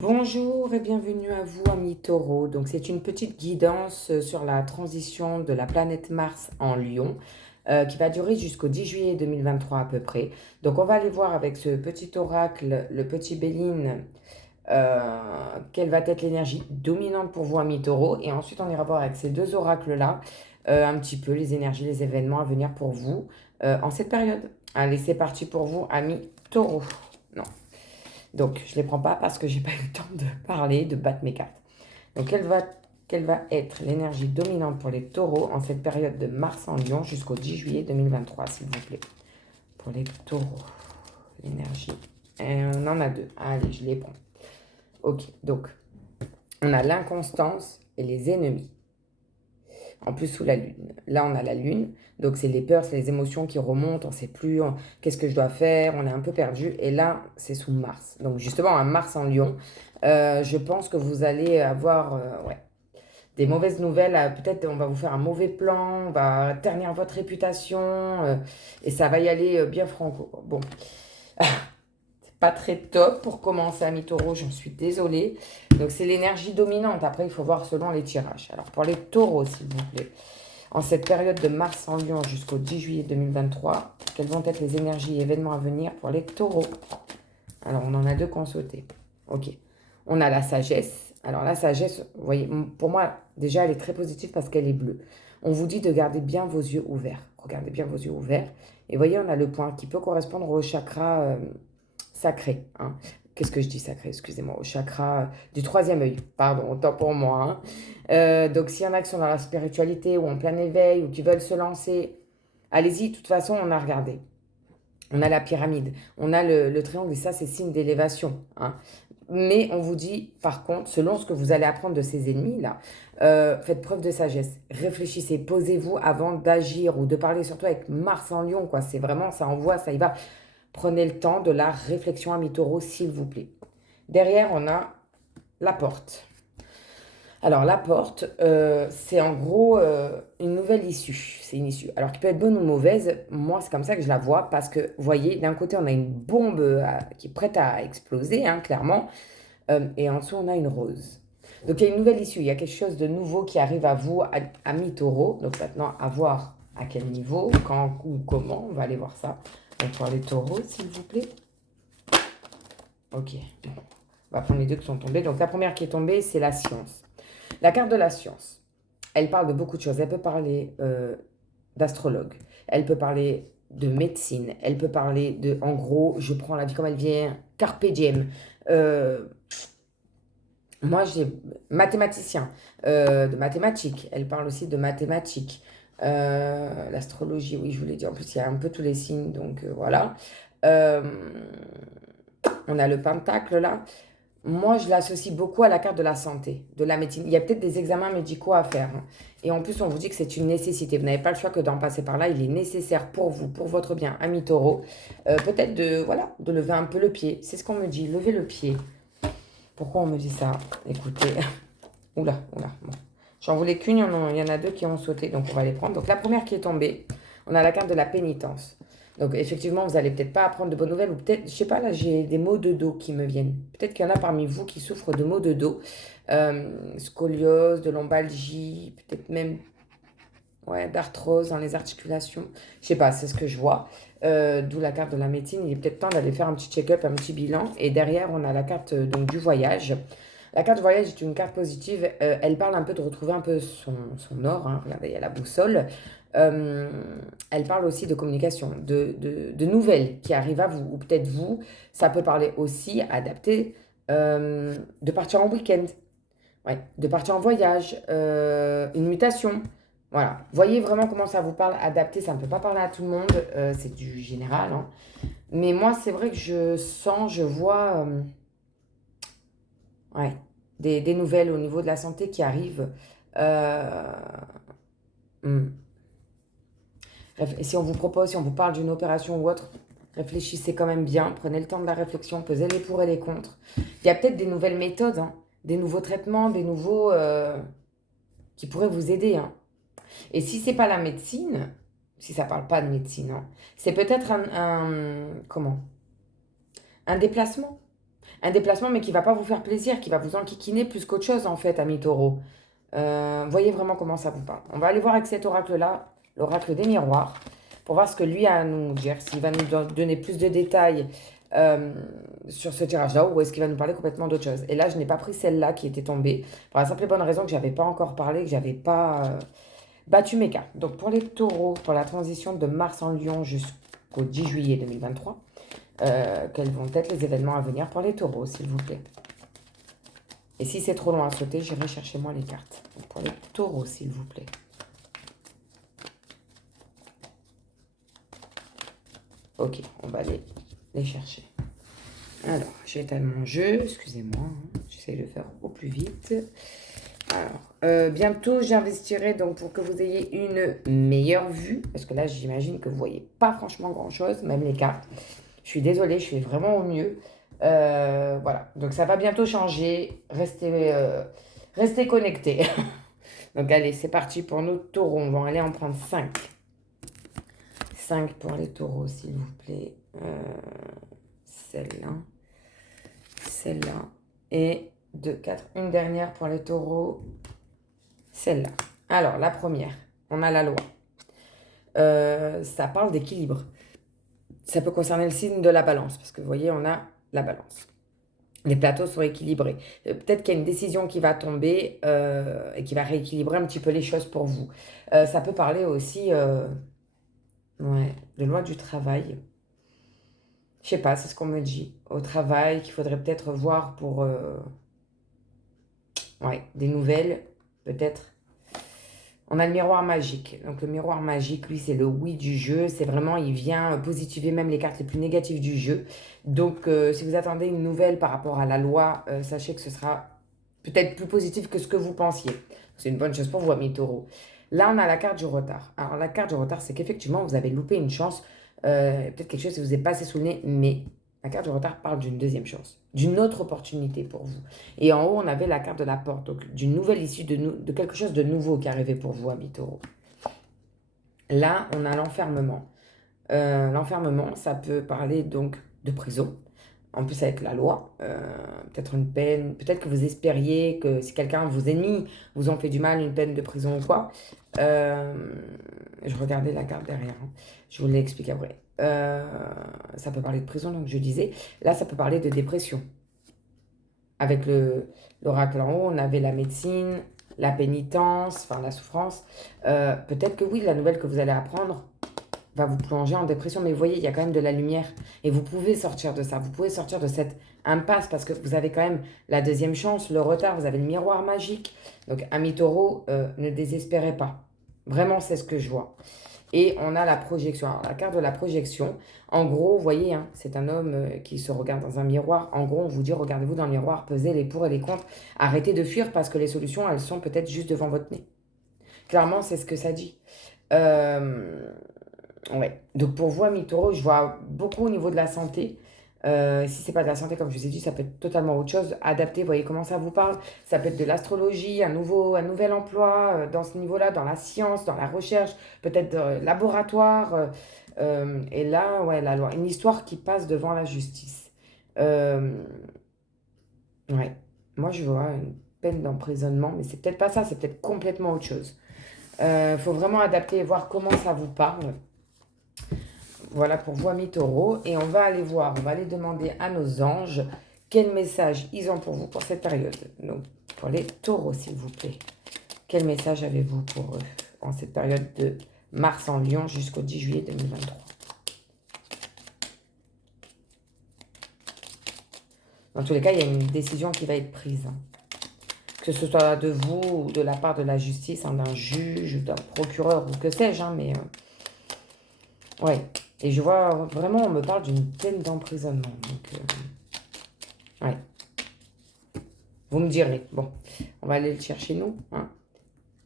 Bonjour et bienvenue à vous, amis taureaux. Donc, c'est une petite guidance sur la transition de la planète Mars en Lion qui va durer jusqu'au 10 juillet 2023 à peu près. Donc, on va aller voir avec ce petit oracle, le petit Béline, quelle va être l'énergie dominante pour vous, amis taureaux. Et ensuite, on ira voir avec ces deux oracles-là un petit peu les énergies, les événements à venir pour vous en cette période. Allez, c'est parti pour vous, amis taureaux. Non. Donc, je ne les prends pas parce que j'ai pas eu le temps de parler, de battre mes cartes. Donc, quelle va être l'énergie dominante pour les taureaux en cette période de mars en Lion jusqu'au 10 juillet 2023, s'il vous plaît. Pour les taureaux, l'énergie. On en a deux. Allez, je les prends. Ok, donc, on a l'inconstance et les ennemis. En plus, sous la lune. Là, on a la lune. Donc, c'est les peurs, c'est les émotions qui remontent. On ne sait plus qu'est-ce que je dois faire. On est un peu perdu. Et là, c'est sous Mars. Donc, justement, un Mars en Lion. Je pense que vous allez avoir des mauvaises nouvelles. Peut-être on va vous faire un mauvais plan. On va ternir votre réputation. Et ça va y aller bien franco. Bon, pas très top pour commencer à mi-taureau, j'en suis désolée. Donc c'est l'énergie dominante. Après, il faut voir selon les tirages. Alors pour les taureaux, s'il vous plaît, en cette période de mars en Lion jusqu'au 10 juillet 2023, quelles vont être les énergies et événements à venir pour les taureaux? Alors on en a deux qui ont sauté. Ok. On a la sagesse. Alors la sagesse, vous voyez, pour moi, déjà, elle est très positive parce qu'elle est bleue. On vous dit de garder bien vos yeux ouverts. Regardez bien vos yeux ouverts. Et voyez, on a le point qui peut correspondre au chakra sacré. Hein. Qu'est-ce que je dis sacré? Excusez-moi. Au chakra du troisième œil. Pardon, autant pour moi. Hein. Donc, s'il y en a qui sont dans la spiritualité ou en plein éveil ou qui veulent se lancer, allez-y. De toute façon, on a regardé. On a la pyramide. On a le triangle et ça, c'est signe d'élévation. Hein. Mais on vous dit, par contre, selon ce que vous allez apprendre de ces ennemis-là, faites preuve de sagesse. Réfléchissez, posez-vous avant d'agir ou de parler, surtout avec Mars en Lion. Quoi. C'est vraiment, ça envoie, ça y va. Prenez le temps de la réflexion à mi-taureau, s'il vous plaît. Derrière, on a la porte. Alors, la porte, c'est en gros une nouvelle issue. C'est une issue. Alors, qui peut être bonne ou mauvaise, moi, c'est comme ça que je la vois. Parce que, vous voyez, d'un côté, on a une bombe qui est prête à exploser, hein, clairement. Et en dessous, on a une rose. Donc, il y a une nouvelle issue. Il y a quelque chose de nouveau qui arrive à vous, à mi-taureau. Donc, maintenant, à voir à quel niveau, quand ou comment. On va aller voir ça. Donc, pour les taureaux, s'il vous plaît. Ok. On va prendre les deux qui sont tombés. Donc, la première qui est tombée, c'est la science. La carte de la science, elle parle de beaucoup de choses. Elle peut parler d'astrologue. Elle peut parler de médecine. Elle peut parler de, en gros, je prends la vie comme elle vient. Carpe diem. Moi, j'ai mathématicien, de mathématiques. Elle parle aussi de mathématiques. L'astrologie, oui, je vous l'ai dit. En plus, il y a un peu tous les signes, donc voilà. Euh, on a le pentacle là. Moi, je l'associe beaucoup à la carte de la santé, de la médecine. Il y a peut-être des examens médicaux à faire. Hein. Et en plus, on vous dit que c'est une nécessité. Vous n'avez pas le choix que d'en passer par là. Il est nécessaire pour vous, pour votre bien, ami taureau. Peut-être de lever un peu le pied. C'est ce qu'on me dit, lever le pied. Pourquoi on me dit ça? Écoutez, oula. Bon. J'en voulais qu'une, il y en a deux qui ont sauté, donc on va les prendre. Donc la première qui est tombée, on a la carte de la pénitence. Donc effectivement, vous n'allez peut-être pas apprendre de bonnes nouvelles, ou peut-être, je sais pas, là j'ai des maux de dos qui me viennent. Peut-être qu'il y en a parmi vous qui souffrent de maux de dos, scoliose, de lombalgie, peut-être même d'arthrose dans les articulations. Je sais pas, c'est ce que je vois. D'où la carte de la médecine. Il est peut-être temps d'aller faire un petit check-up, un petit bilan. Et derrière, on a la carte donc du voyage. La carte voyage est une carte positive. Elle parle un peu de retrouver un peu son or. Hein. Regardez, il y a la boussole. Elle parle aussi de communication, de nouvelles qui arrivent à vous, ou peut-être vous. Ça peut parler aussi, adapter, de partir en week-end, de partir en voyage, une mutation. Voilà. Voyez vraiment comment ça vous parle. Adapter, ça ne peut pas parler à tout le monde. C'est du général. Hein. Mais moi, c'est vrai que je sens, je vois ouais, des nouvelles au niveau de la santé qui arrivent. Euh, hmm. Si on vous propose, si on vous parle d'une opération ou autre, réfléchissez quand même bien. Prenez le temps de la réflexion, pesez les pour et les contre. Il y a peut-être des nouvelles méthodes, hein, des nouveaux traitements, des nouveaux qui pourraient vous aider. Hein. Et si c'est pas la médecine, si ça parle pas de médecine, hein, c'est peut-être comment? Un déplacement. Un déplacement, mais qui va pas vous faire plaisir, qui va vous enquiquiner plus qu'autre chose, en fait, ami taureau. Voyez vraiment comment ça vous parle. On va aller voir avec cet oracle-là, l'oracle des miroirs, pour voir ce que lui a à nous dire, s'il va nous donner plus de détails sur ce tirage-là, ou est-ce qu'il va nous parler complètement d'autre chose. Et là, je n'ai pas pris celle-là qui était tombée, pour la simple et bonne raison que j'avais pas encore parlé, que j'avais pas battu mes cartes. Donc pour les taureaux, pour la transition de Mars en Lion jusqu'au 10 juillet 2023, quels vont être les événements à venir pour les taureaux, s'il vous plaît. Et si c'est trop long à sauter, j'irai chercher moi les cartes. Donc pour les taureaux, s'il vous plaît. Ok, on va les chercher. Alors, j'étale mon jeu, excusez-moi, hein, j'essaie de faire au plus vite. Alors, bientôt j'investirai donc pour que vous ayez une meilleure vue, parce que là j'imagine que vous voyez pas franchement grand chose, même les cartes. Je suis désolée, je fais vraiment au mieux. Voilà, donc ça va bientôt changer, restez connectés. Donc allez, c'est parti pour nos taureaux, on va aller en prendre 5. 5 pour les taureaux, s'il vous plaît. Celle-là. Celle-là. Et 2, 4. Une dernière pour les taureaux. Celle-là. Alors, la première. On a la loi. Ça parle d'équilibre. Ça peut concerner le signe de la balance. Parce que vous voyez, on a la balance. Les plateaux sont équilibrés. Peut-être qu'il y a une décision qui va tomber et qui va rééquilibrer un petit peu les choses pour vous. Ça peut parler aussi... de loi du travail. Je sais pas, c'est ce qu'on me dit. Au travail, qu'il faudrait peut-être voir pour des nouvelles, peut-être. On a le miroir magique. Donc le miroir magique, lui, c'est le oui du jeu. C'est vraiment, il vient positiver même les cartes les plus négatives du jeu. Donc si vous attendez une nouvelle par rapport à la loi, sachez que ce sera peut-être plus positif que ce que vous pensiez. C'est une bonne chose pour vous, amis taureaux. Là, on a la carte du retard. Alors, la carte du retard, c'est qu'effectivement, vous avez loupé une chance. Peut-être quelque chose qui vous est passé sous le nez, mais la carte du retard parle d'une deuxième chance, d'une autre opportunité pour vous. Et en haut, on avait la carte de la porte, donc d'une nouvelle issue, de quelque chose de nouveau qui arrivait pour vous, amis taureaux. Là, on a l'enfermement. L'enfermement, ça peut parler donc de prison. En plus avec la loi, peut-être une peine, peut-être que vous espériez que si quelqu'un, vos ennemis, vous ont fait du mal, une peine de prison ou quoi. Je regardais la carte derrière, hein. Je vous l'explique après. Ça peut parler de prison, donc je disais. Là, ça peut parler de dépression. Avec l'oracle en haut, on avait la médecine, la pénitence, enfin la souffrance. Peut-être que oui, la nouvelle que vous allez apprendre va vous plonger en dépression, mais vous voyez, il y a quand même de la lumière et vous pouvez sortir de ça, vous pouvez sortir de cette impasse parce que vous avez quand même la deuxième chance, le retard, vous avez le miroir magique. Donc, amis taureaux, ne désespérez pas. Vraiment, c'est ce que je vois. Et on a la projection. Alors, la carte de la projection, en gros, vous voyez, hein, c'est un homme qui se regarde dans un miroir. En gros, on vous dit, regardez-vous dans le miroir, pesez les pour et les contre. Arrêtez de fuir parce que les solutions, elles sont peut-être juste devant votre nez. Clairement, c'est ce que ça dit. Ouais. Donc pour vous, amis taureaux, je vois beaucoup au niveau de la santé. Si c'est pas de la santé, comme je vous ai dit, ça peut être totalement autre chose. Adapté, vous voyez comment ça vous parle. Ça peut être de l'astrologie, un nouvel emploi dans ce niveau-là, dans la science, dans la recherche, peut-être laboratoire. Et là, ouais, la loi. Une histoire qui passe devant la justice. Ouais. Moi, je vois une peine d'emprisonnement, mais c'est peut-être pas ça, c'est peut-être complètement autre chose. Faut vraiment adapter et voir comment ça vous parle. Voilà pour vous, amis taureaux. Et on va aller voir, on va aller demander à nos anges quel message ils ont pour vous pour cette période. Donc, pour les taureaux, s'il vous plaît. Quel message avez-vous pour eux en cette période de Mars en Lion jusqu'au 10 juillet 2023? Dans tous les cas, il y a une décision qui va être prise, hein. Que ce soit de vous ou de la part de la justice, hein, d'un juge ou d'un procureur ou que sais-je, hein, mais ouais. Et je vois vraiment, on me parle d'une peine d'emprisonnement. Donc, ouais. Vous me direz. Bon, on va aller le chercher nous, hein.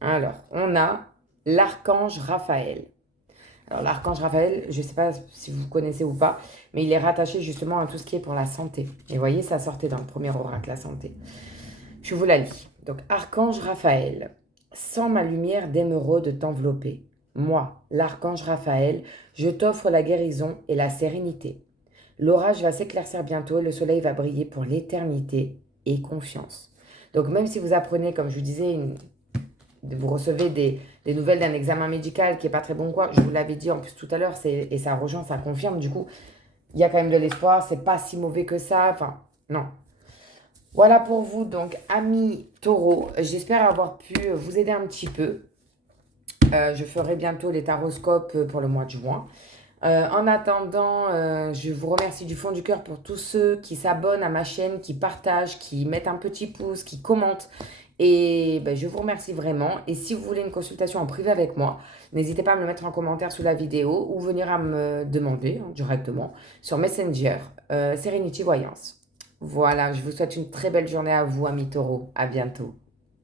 Alors, on a l'archange Raphaël. Alors, l'archange Raphaël, je ne sais pas si vous connaissez ou pas, mais il est rattaché justement à tout ce qui est pour la santé. Et vous voyez, ça sortait dans le premier oracle, la santé. Je vous la lis. Donc, archange Raphaël, sens ma lumière d'émeraude t'envelopper. Moi, l'archange Raphaël, je t'offre la guérison et la sérénité. L'orage va s'éclaircir bientôt, le soleil va briller pour l'éternité et confiance. Donc même si vous apprenez, comme je vous disais, vous recevez des nouvelles d'un examen médical qui n'est pas très bon, quoi, je vous l'avais dit en plus tout à l'heure, et ça rejoint, ça confirme, du coup, il y a quand même de l'espoir, c'est pas si mauvais que ça, enfin, non. Voilà pour vous, donc, amis taureaux, j'espère avoir pu vous aider un petit peu. Je ferai bientôt les taroscopes pour le mois de juin. En attendant, je vous remercie du fond du cœur pour tous ceux qui s'abonnent à ma chaîne, qui partagent, qui mettent un petit pouce, qui commentent. Et ben, je vous remercie vraiment. Et si vous voulez une consultation en privé avec moi, n'hésitez pas à me le mettre en commentaire sous la vidéo ou venir à me demander directement sur Messenger, Serenity Voyance. Voilà, je vous souhaite une très belle journée à vous, amis taureaux. À bientôt.